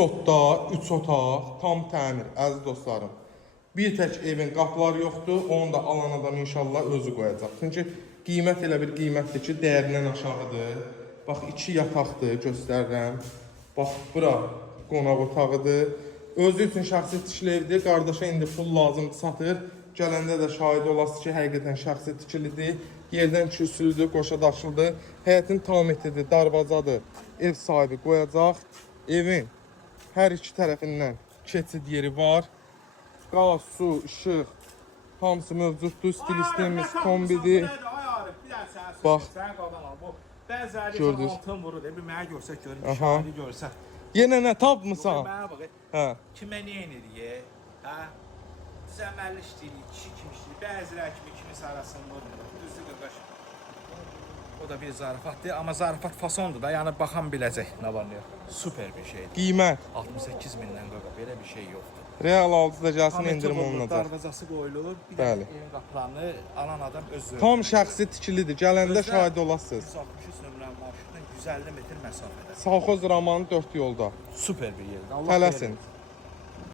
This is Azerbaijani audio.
sotda, 3 otaq, tam təmir, əziz dostlarım. Bir tək evin qapıları yoxdur, onu da alan adam inşallah özü qoyacaq. Çünki qiymət elə bir qiymətdir ki, dəyərindən aşağıdır. Bax, 2 yataqdır, göstərirəm. Bax, bura qonaq otağıdır. Özü üçün şəxsi tikili evdir. Qardaşa indi pul lazımdır, satır. Gələndə də şahid olasınız ki, həqiqətən şəxsi tikilidir. Yerdən kürsülüdür, qoşa daşlıdır. Həyətin tam etidir, darvazadır. Ev sahibi qoyacaq. Evin hər iki tərəfindən keçid yeri var. Qaz, su, işıq hamısı mövcuddur. Stilistimiz kombidir. Bax, gördünüz. Altın vurur, bir mənə görsək görün, şahidi görsək. Yenə nə tapmısan? Mənə bax, Hə. kimə nə edirik, hə? Düzəməlli işləyirik, kişi kimi işləyirik, bəziləri kimi kimisi arasını vurmur, düzdür qaqaş. O da bir zarafatdır, amma zarafat fasondur da, yəni baxan biləcək nə var nə yox. Super bir şeydir. Qiymət 68 mindən qaqa, belə bir şey yoxdur. real alıcıda gəlsin, endirim olunacaq. Darvazası qoyulur, bir də evin qapılarını alan adam öz zövqü. Tam şəxsi tikilidir. Gələndə şahid olasınız. 163 nömrəli marşrutdan 150 metr məsafədə. Savxoz Ramanı 4 yolda. Super bir yerdir. Tələsin.